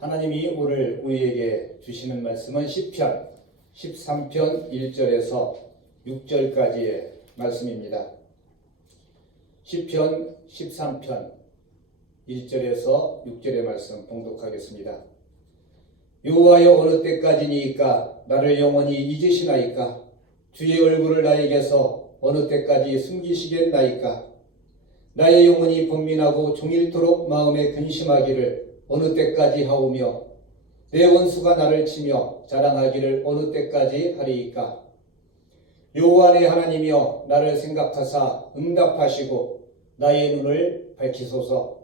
하나님이 오늘 우리에게 주시는 말씀은 시편 13편 1절에서 6절까지의 말씀입니다. 시편 13편 1절에서 6절의 말씀 봉독하겠습니다. 여호와여, 어느 때까지니이까 나를 영원히 잊으시나이까? 주의 얼굴을 나에게서 어느 때까지 숨기시겠나이까? 나의 영혼이 번민하고 종일토록 마음에 근심하기를 어느 때까지 하오며, 내 원수가 나를 치며 자랑하기를 어느 때까지 하리이까? 여호와 내 하나님이여, 나를 생각하사 응답하시고 나의 눈을 밝히소서.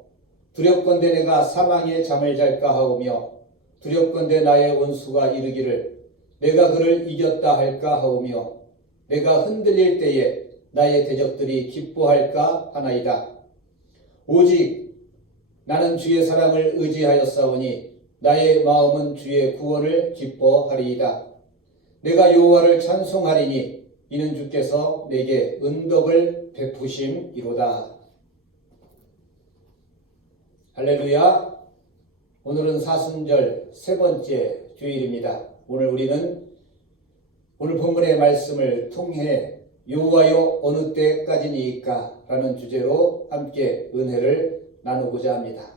두렵건대 내가 사망의 잠을 잘까 하오며, 두렵건대 나의 원수가 이르기를 내가 그를 이겼다 할까 하오며, 내가 흔들릴 때에 나의 대적들이 기뻐할까 하나이다. 오직 나는 주의 사랑을 의지하였사오니 나의 마음은 주의 구원을 기뻐하리이다. 내가 여호와를 찬송하리니 이는 주께서 내게 은덕을 베푸심이로다. 할렐루야. 오늘은 사순절 세 번째 주일입니다. 오늘 본문의 말씀을 통해 여호와여, 어느 때까지니이까? 라는 주제로 함께 은혜를 나누고자 합니다.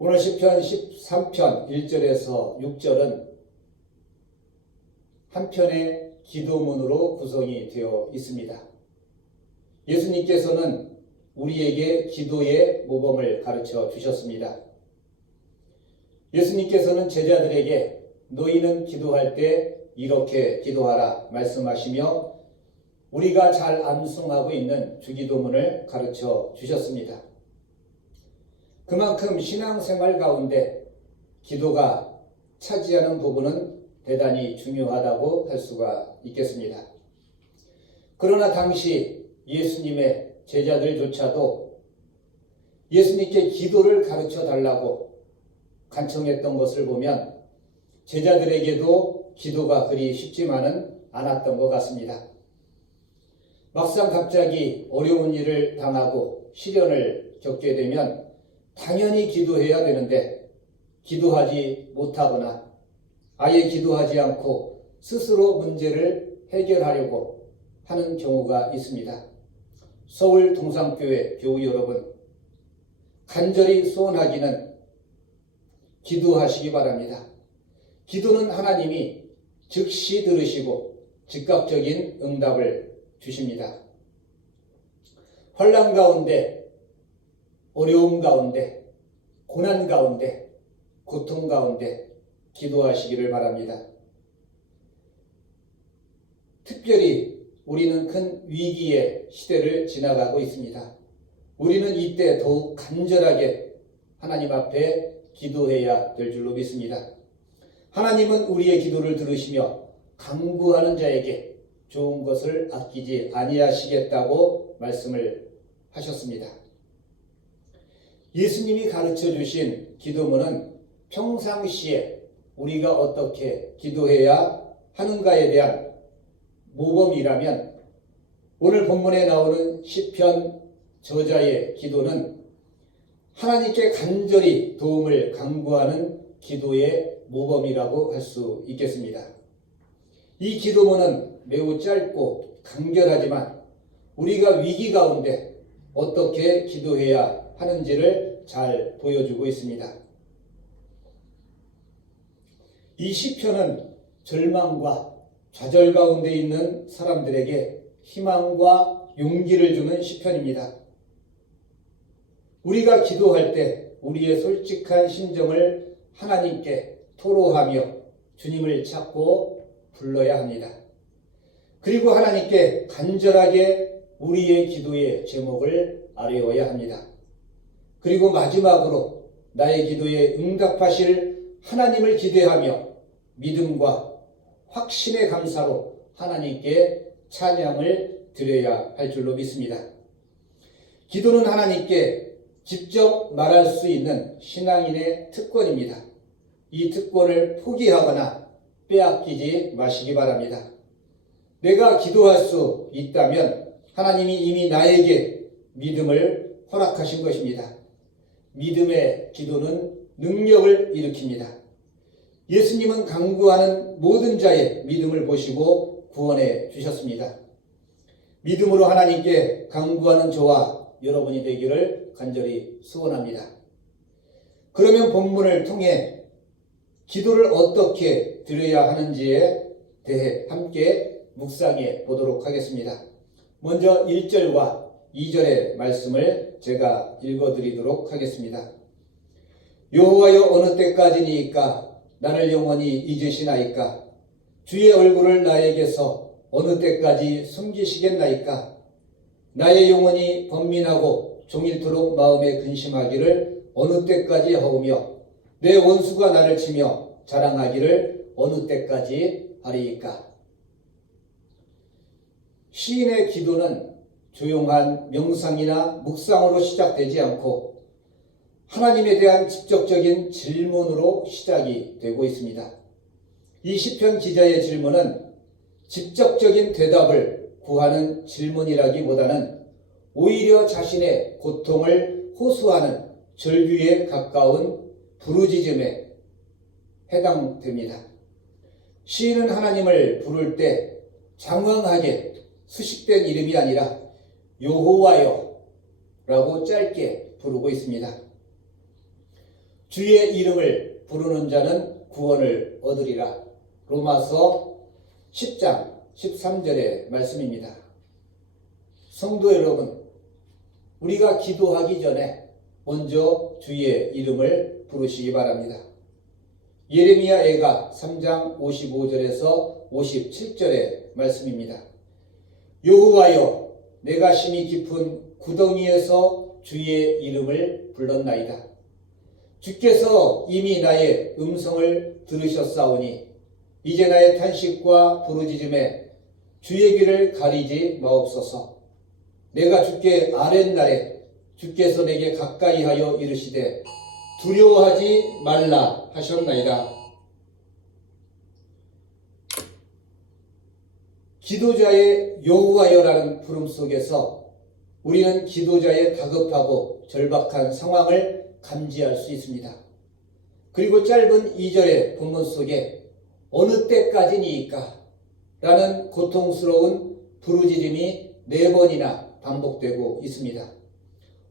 오늘 시편 13편 1절에서 6절은 한 편의 기도문으로 구성이 되어 있습니다. 예수님께서는 우리에게 기도의 모범을 가르쳐 주셨습니다. 예수님께서는 제자들에게 너희는 기도할 때 이렇게 기도하라 말씀하시며 우리가 잘 암송하고 있는 주기도문을 가르쳐 주셨습니다. 그만큼 신앙생활 가운데 기도가 차지하는 부분은 대단히 중요하다고 할 수가 있겠습니다. 그러나 당시 예수님의 제자들조차도 예수님께 기도를 가르쳐 달라고 간청했던 것을 보면 제자들에게도 기도가 그리 쉽지만은 않았던 것 같습니다. 막상 갑자기 어려운 일을 당하고 시련을 겪게 되면 당연히 기도해야 되는데 기도하지 못하거나 아예 기도하지 않고 스스로 문제를 해결하려고 하는 경우가 있습니다. 서울 동산교회 교우 여러분, 간절히 소원하기는 기도하시기 바랍니다. 기도는 하나님이 즉시 들으시고 즉각적인 응답을 주십니다. 환난 가운데, 어려움 가운데, 고난 가운데, 고통 가운데 기도하시기를 바랍니다. 특별히 우리는 큰 위기의 시대를 지나가고 있습니다. 우리는 이때 더욱 간절하게 하나님 앞에 기도해야 될 줄로 믿습니다. 하나님은 우리의 기도를 들으시며 간구하는 자에게 좋은 것을 아끼지 아니하시겠다고 말씀을 하셨습니다. 예수님이 가르쳐 주신 기도문은 평상시에 우리가 어떻게 기도해야 하는가에 대한 모범이라면 오늘 본문에 나오는 시편 저자의 기도는 하나님께 간절히 도움을 간구하는 기도의 모범이라고 할 수 있겠습니다. 이 기도문은 매우 짧고 간결하지만 우리가 위기 가운데 어떻게 기도해야 하는지를 잘 보여주고 있습니다. 이 시편은 절망과 좌절 가운데 있는 사람들에게 희망과 용기를 주는 시편입니다. 우리가 기도할 때 우리의 솔직한 심정을 하나님께 토로하며 주님을 찾고 불러야 합니다. 그리고 하나님께 간절하게 우리의 기도의 제목을 아뢰어야 합니다. 그리고 마지막으로 나의 기도에 응답하실 하나님을 기대하며 믿음과 확신의 감사로 하나님께 찬양을 드려야 할 줄로 믿습니다. 기도는 하나님께 직접 말할 수 있는 신앙인의 특권입니다. 이 특권을 포기하거나 빼앗기지 마시기 바랍니다. 내가 기도할 수 있다면 하나님이 이미 나에게 믿음을 허락하신 것입니다. 믿음의 기도는 능력을 일으킵니다. 예수님은 간구하는 모든 자의 믿음을 보시고 구원해 주셨습니다. 믿음으로 하나님께 간구하는 저와 여러분이 되기를 간절히 소원합니다. 그러면 본문을 통해 기도를 어떻게 드려야 하는지에 대해 함께 묵상해 보도록 하겠습니다. 먼저 1절과 2절의 말씀을 제가 읽어드리도록 하겠습니다. 여호와여 어느 때까지니이까 나를 영원히 잊으시나이까 주의 얼굴을 나에게서 어느 때까지 숨기시겠나이까 나의 영혼이 번민하고 종일토록 마음에 근심하기를 어느 때까지 하오며 내 원수가 나를 치며 자랑하기를 어느 때까지 하리이까. 시인의 기도는 조용한 명상이나 묵상으로 시작되지 않고 하나님에 대한 직접적인 질문으로 시작이 되고 있습니다. 이 시편 기자의 질문은 직접적인 대답을 구하는 질문이라기보다는 오히려 자신의 고통을 호소하는 절규에 가까운 부르짖음에 해당됩니다. 시인은 하나님을 부를 때 장황하게 수식된 이름이 아니라 여호와여 라고 짧게 부르고 있습니다. 주의 이름을 부르는 자는 구원을 얻으리라. 로마서 10장 13절의 말씀입니다. 성도 여러분, 우리가 기도하기 전에 먼저 주의 이름을 부르시기 바랍니다. 예레미야 애가 3장 55절에서 57절의 말씀입니다. 여호와여 내가 심히 깊은 구덩이에서 주의 이름을 불렀나이다. 주께서 이미 나의 음성을 들으셨사오니 이제 나의 탄식과 부르짖음에 주의 귀를 가리지 마옵소서. 내가 주께 아랫날에 주께서 내게 가까이 하여 이르시되 두려워하지 말라 하셨나이다. 기도자의 여호와여라는 부름 속에서 우리는 기도자의 다급하고 절박한 상황을 감지할 수 있습니다. 그리고 짧은 2절의 본문 속에 어느 때까지니까 라는 고통스러운 부르짖음이 4번이나 반복되고 있습니다.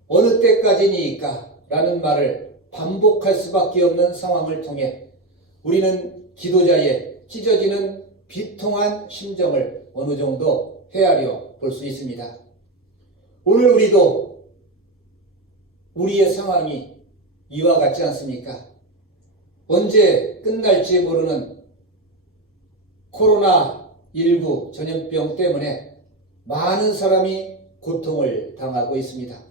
어느 때까지니까 라는 말을 반복할 수밖에 없는 상황을 통해 우리는 기도자의 찢어지는 비통한 심정을 어느 정도 헤아려 볼 수 있습니다. 오늘 우리도 우리의 상황이 이와 같지 않습니까? 언제 끝날지 모르는 코로나19 전염병 때문에 많은 사람이 고통을 당하고 있습니다.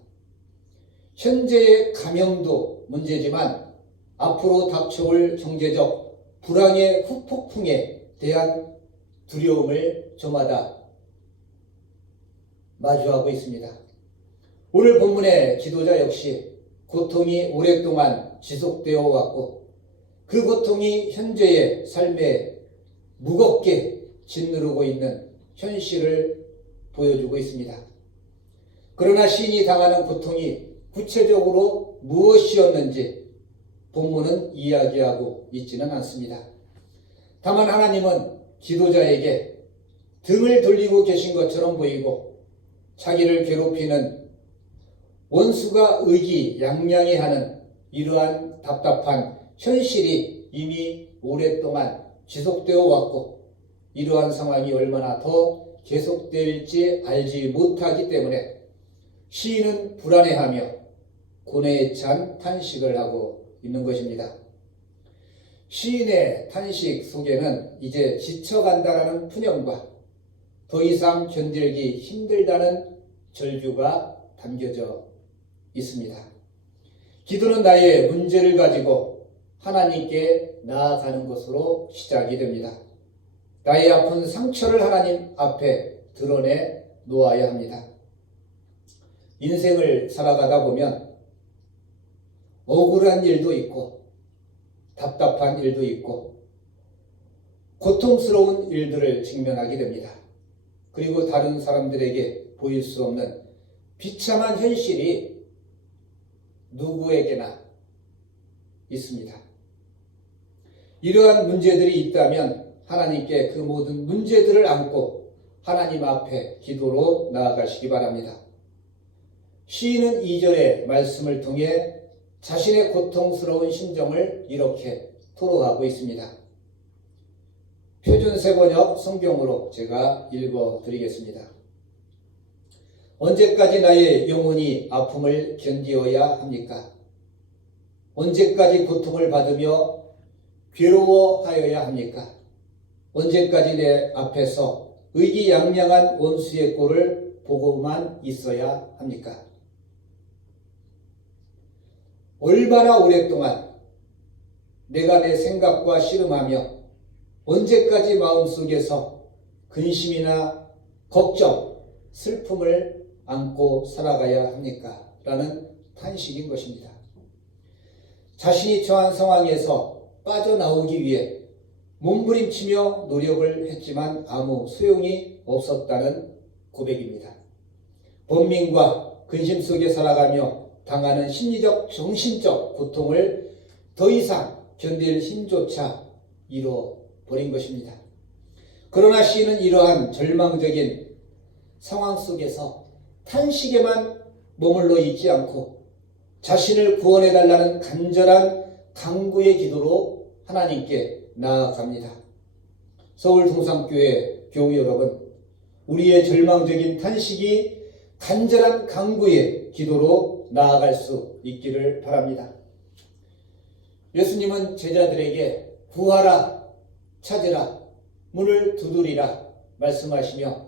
현재의 감염도 문제지만 앞으로 닥쳐올 경제적 불황의 후폭풍에 대한 두려움을 저마다 마주하고 있습니다. 오늘 본문의 기도자 역시 고통이 오랫동안 지속되어 왔고 그 고통이 현재의 삶에 무겁게 짓누르고 있는 현실을 보여주고 있습니다. 그러나 시인이 당하는 고통이 구체적으로 무엇이었는지 본문은 이야기하고 있지는 않습니다. 다만 하나님은 기도자에게 등을 돌리고 계신 것처럼 보이고 자기를 괴롭히는 원수가 의기양양해하는 이러한 답답한 현실이 이미 오랫동안 지속되어 왔고 이러한 상황이 얼마나 더 계속될지 알지 못하기 때문에 시인은 불안해하며 고뇌에 찬 탄식을 하고 있는 것입니다. 시인의 탄식 속에는 이제 지쳐간다라는 푸념과 더 이상 견딜기 힘들다는 절규가 담겨져 있습니다. 기도는 나의 문제를 가지고 하나님께 나아가는 것으로 시작이 됩니다. 나의 아픈 상처를 하나님 앞에 드러내 놓아야 합니다. 인생을 살아가다 보면 억울한 일도 있고 답답한 일도 있고 고통스러운 일들을 직면하게 됩니다. 그리고 다른 사람들에게 보일 수 없는 비참한 현실이 누구에게나 있습니다. 이러한 문제들이 있다면 하나님께 그 모든 문제들을 안고 하나님 앞에 기도로 나아가시기 바랍니다. 시인은 2절의 말씀을 통해 자신의 고통스러운 심정을 이렇게 토로하고 있습니다. 표준세번역 성경으로 제가 읽어드리겠습니다. 언제까지 나의 영혼이 아픔을 견디어야 합니까? 언제까지 고통을 받으며 괴로워하여야 합니까? 언제까지 내 앞에서 의기양양한 원수의 꼴을 보고만 있어야 합니까? 얼마나 오랫동안 내가 내 생각과 씨름하며 언제까지 마음속에서 근심이나 걱정, 슬픔을 안고 살아가야 합니까? 라는 탄식인 것입니다. 자신이 처한 상황에서 빠져나오기 위해 몸부림치며 노력을 했지만 아무 소용이 없었다는 고백입니다. 번민과 근심 속에 살아가며 당하는 심리적, 정신적 고통을 더 이상 견딜 힘조차 잃어버린 것입니다. 그러나 시인은 이러한 절망적인 상황 속에서 탄식에만 머물러 있지 않고 자신을 구원해달라는 간절한 간구의 기도로 하나님께 나아갑니다. 서울동산교회 교우 여러분, 우리의 절망적인 탄식이 간절한 간구의 기도로 나아갈 수 있기를 바랍니다. 예수님은 제자들에게 구하라, 찾으라, 문을 두드리라 말씀하시며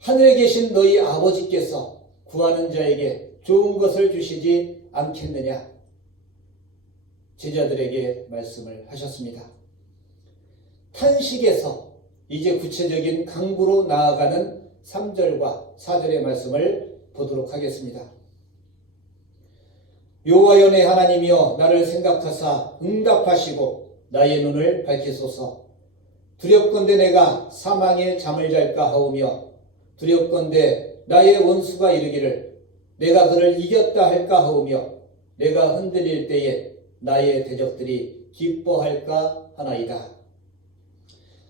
하늘에 계신 너희 아버지께서 구하는 자에게 좋은 것을 주시지 않겠느냐 제자들에게 말씀을 하셨습니다. 탄식에서 이제 구체적인 간구로 나아가는 3절과 4절의 말씀을 보도록 하겠습니다. 여호와여 내 하나님이여 나를 생각하사 응답하시고 나의 눈을 밝히소서. 두렵건대 내가 사망의 잠을 잘까 하오며 두렵건대 나의 원수가 이르기를 내가 그를 이겼다 할까 하오며 내가 흔들릴 때에 나의 대적들이 기뻐할까 하나이다.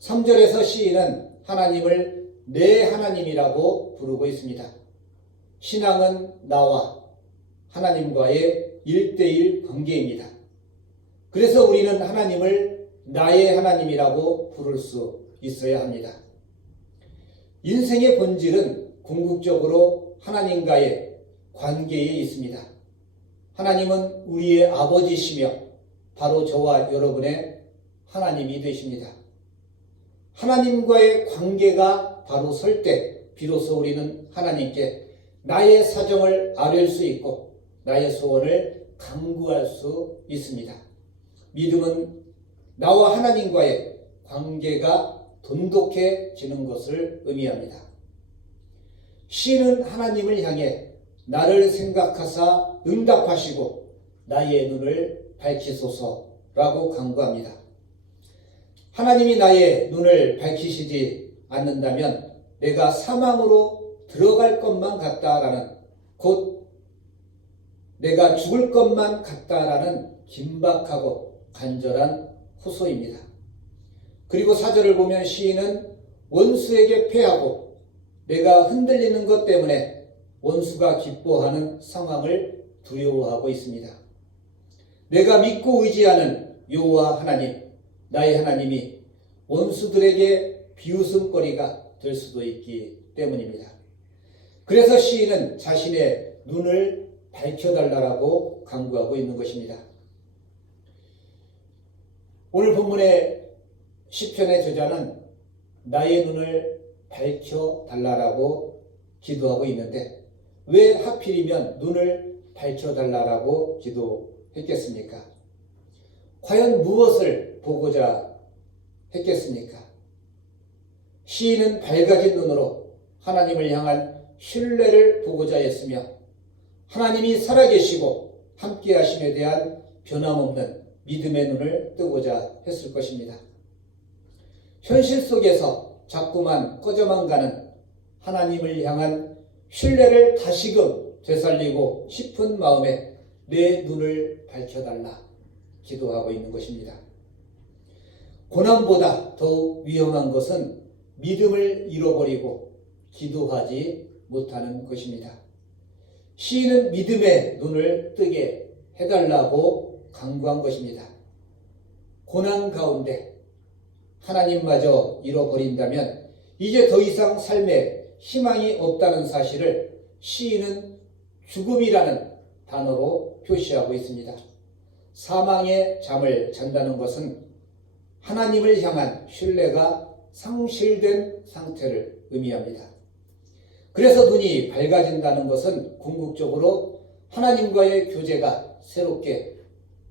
3절에서 시인은 하나님을 내 하나님이라고 부르고 있습니다. 신앙은 나와 하나님과의 1:1 관계입니다. 그래서 우리는 하나님을 나의 하나님이라고 부를 수 있어야 합니다. 인생의 본질은 궁극적으로 하나님과의 관계에 있습니다. 하나님은 우리의 아버지시며 바로 저와 여러분의 하나님이 되십니다. 하나님과의 관계가 바로 설 때 비로소 우리는 하나님께 나의 사정을 아뢰 수 있고 나의 소원을 간구할 수 있습니다. 믿음은 나와 하나님과의 관계가 돈독해지는 것을 의미합니다. 시는 하나님을 향해 나를 생각하사 응답하시고 나의 눈을 밝히소서라고 간구합니다. 하나님이 나의 눈을 밝히시지 않는다면 내가 사망으로 들어갈 것만 같다라는, 곧 내가 죽을 것만 같다라는 긴박하고 간절한 호소입니다. 그리고 4절을 보면 시인은 원수에게 패하고 내가 흔들리는 것 때문에 원수가 기뻐하는 상황을 두려워하고 있습니다. 내가 믿고 의지하는 여호와 하나님, 나의 하나님이 원수들에게 비웃음거리가 될 수도 있기 때문입니다. 그래서 시인은 자신의 눈을 밝혀달라고 간구하고 있는 것입니다. 오늘 본문의 시편의 저자는 나의 눈을 밝혀달라고 기도하고 있는데 왜 하필이면 눈을 밝혀달라고 기도했겠습니까? 과연 무엇을 보고자 했겠습니까? 시인은 밝아진 눈으로 하나님을 향한 신뢰를 보고자 했으며 하나님이 살아계시고 함께하심에 대한 변함없는 믿음의 눈을 뜨고자 했을 것입니다. 현실 속에서 자꾸만 꺼져만 가는 하나님을 향한 신뢰를 다시금 되살리고 싶은 마음에 내 눈을 밝혀달라 기도하고 있는 것입니다. 고난보다 더욱 위험한 것은 믿음을 잃어버리고 기도하지 못하는 것입니다. 시인은 믿음의 눈을 뜨게 해달라고 간구한 것입니다. 고난 가운데 하나님마저 잃어버린다면 이제 더 이상 삶에 희망이 없다는 사실을 시인은 죽음이라는 단어로 표시하고 있습니다. 사망의 잠을 잔다는 것은 하나님을 향한 신뢰가 상실된 상태를 의미합니다. 그래서 눈이 밝아진다는 것은 궁극적으로 하나님과의 교제가 새롭게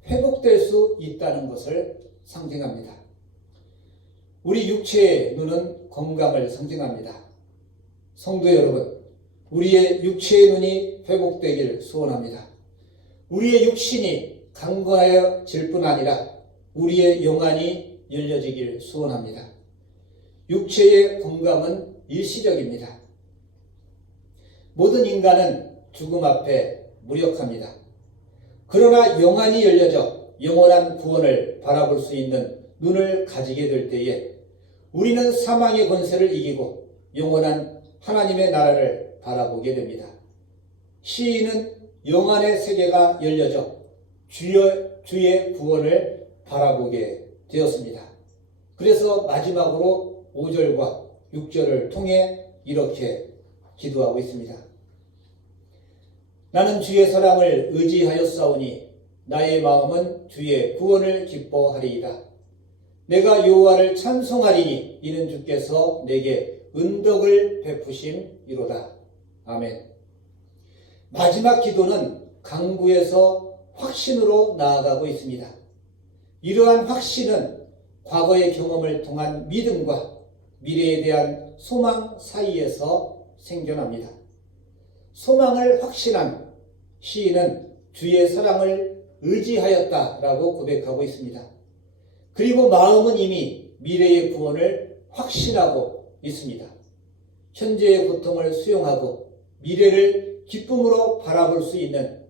회복될 수 있다는 것을 상징합니다. 우리 육체의 눈은 건강을 상징합니다. 성도 여러분, 우리의 육체의 눈이 회복되길 소원합니다. 우리의 육신이 강건해질 뿐 아니라 우리의 영안이 열려지길 소원합니다. 육체의 건강은 일시적입니다. 모든 인간은 죽음 앞에 무력합니다. 그러나 영안이 열려져 영원한 구원을 바라볼 수 있는 눈을 가지게 될 때에 우리는 사망의 권세를 이기고 영원한 하나님의 나라를 바라보게 됩니다. 시인은 영안의 세계가 열려져 주의 구원을 바라보게 되었습니다. 그래서 마지막으로 5절과 6절을 통해 이렇게 기도하고 있습니다. 나는 주의 사랑을 의지하였사오니 나의 마음은 주의 구원을 기뻐하리이다. 내가 여호와를 찬송하리니 이는 주께서 내게 은덕을 베푸심이로다. 아멘. 마지막 기도는 강구에서 확신으로 나아가고 있습니다. 이러한 확신은 과거의 경험을 통한 믿음과 미래에 대한 소망 사이에서 생겨납니다. 소망을 확신한 시인은 주의 사랑을 의지하였다라고 고백하고 있습니다. 그리고 마음은 이미 미래의 구원을 확신하고 있습니다. 현재의 고통을 수용하고 미래를 기쁨으로 바라볼 수 있는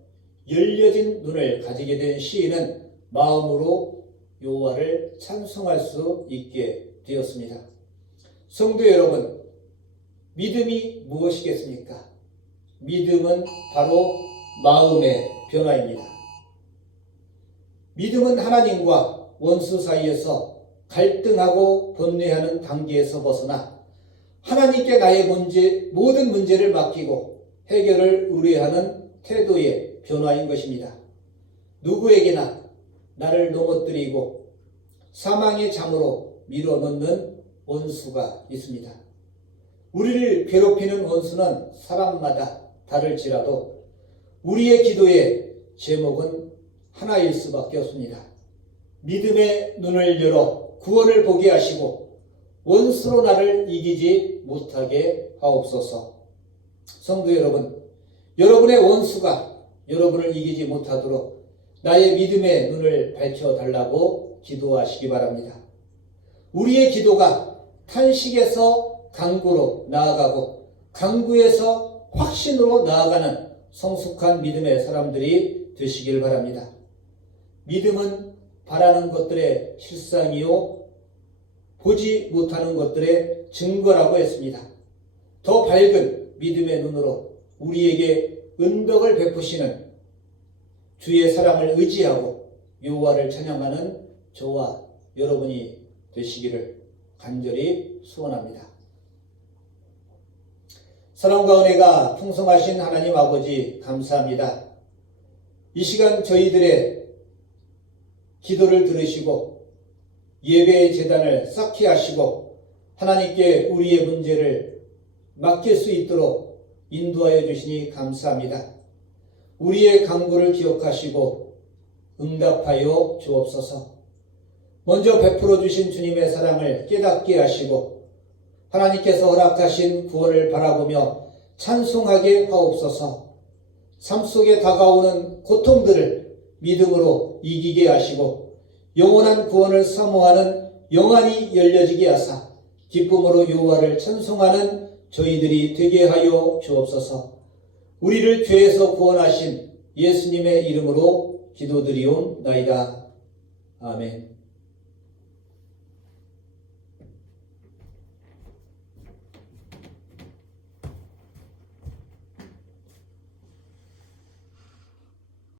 열려진 눈을 가지게 된 시인은 마음으로 여호와를 찬송할 수 있게 되었습니다. 성도 여러분, 믿음이 무엇이겠습니까? 믿음은 바로 마음의 변화입니다. 믿음은 하나님과 원수 사이에서 갈등하고 번뇌하는 단계에서 벗어나 하나님께 나의 모든 문제를 맡기고 해결을 의뢰하는 태도의 변화인 것입니다. 누구에게나 나를 넘어뜨리고 사망의 잠으로 밀어넣는 원수가 있습니다. 우리를 괴롭히는 원수는 사람마다 다를지라도 우리의 기도의 제목은 하나일 수밖에 없습니다. 믿음의 눈을 열어 구원을 보게 하시고 원수로 나를 이기지 못하게 하옵소서. 성도 여러분, 여러분의 원수가 여러분을 이기지 못하도록 나의 믿음의 눈을 밝혀달라고 기도하시기 바랍니다. 우리의 기도가 탄식에서 강구로 나아가고 강구에서 확신으로 나아가는 성숙한 믿음의 사람들이 되시길 바랍니다. 믿음은 바라는 것들의 실상이요 보지 못하는 것들의 증거라고 했습니다. 더 밝은 믿음의 눈으로 우리에게 은덕을 베푸시는 주의 사랑을 의지하고 여호와를 찬양하는 저와 여러분이 되시기를 간절히 소원합니다. 사랑과 은혜가 풍성하신 하나님 아버지 감사합니다. 이 시간 저희들의 기도를 들으시고 예배의 제단을 쌓게 하시고 하나님께 우리의 문제를 맡길 수 있도록 인도하여 주시니 감사합니다. 우리의 간구를 기억하시고 응답하여 주옵소서. 먼저 베풀어 주신 주님의 사랑을 깨닫게 하시고 하나님께서 허락하신 구원을 바라보며 찬송하게 하옵소서. 삶 속에 다가오는 고통들을 믿음으로 이기게 하시고 영원한 구원을 사모하는 영안이 열려지게 하사 기쁨으로 여호와를 찬송하는 저희들이 되게 하여 주옵소서. 우리를 죄에서 구원하신 예수님의 이름으로 기도드리옵나이다. 아멘.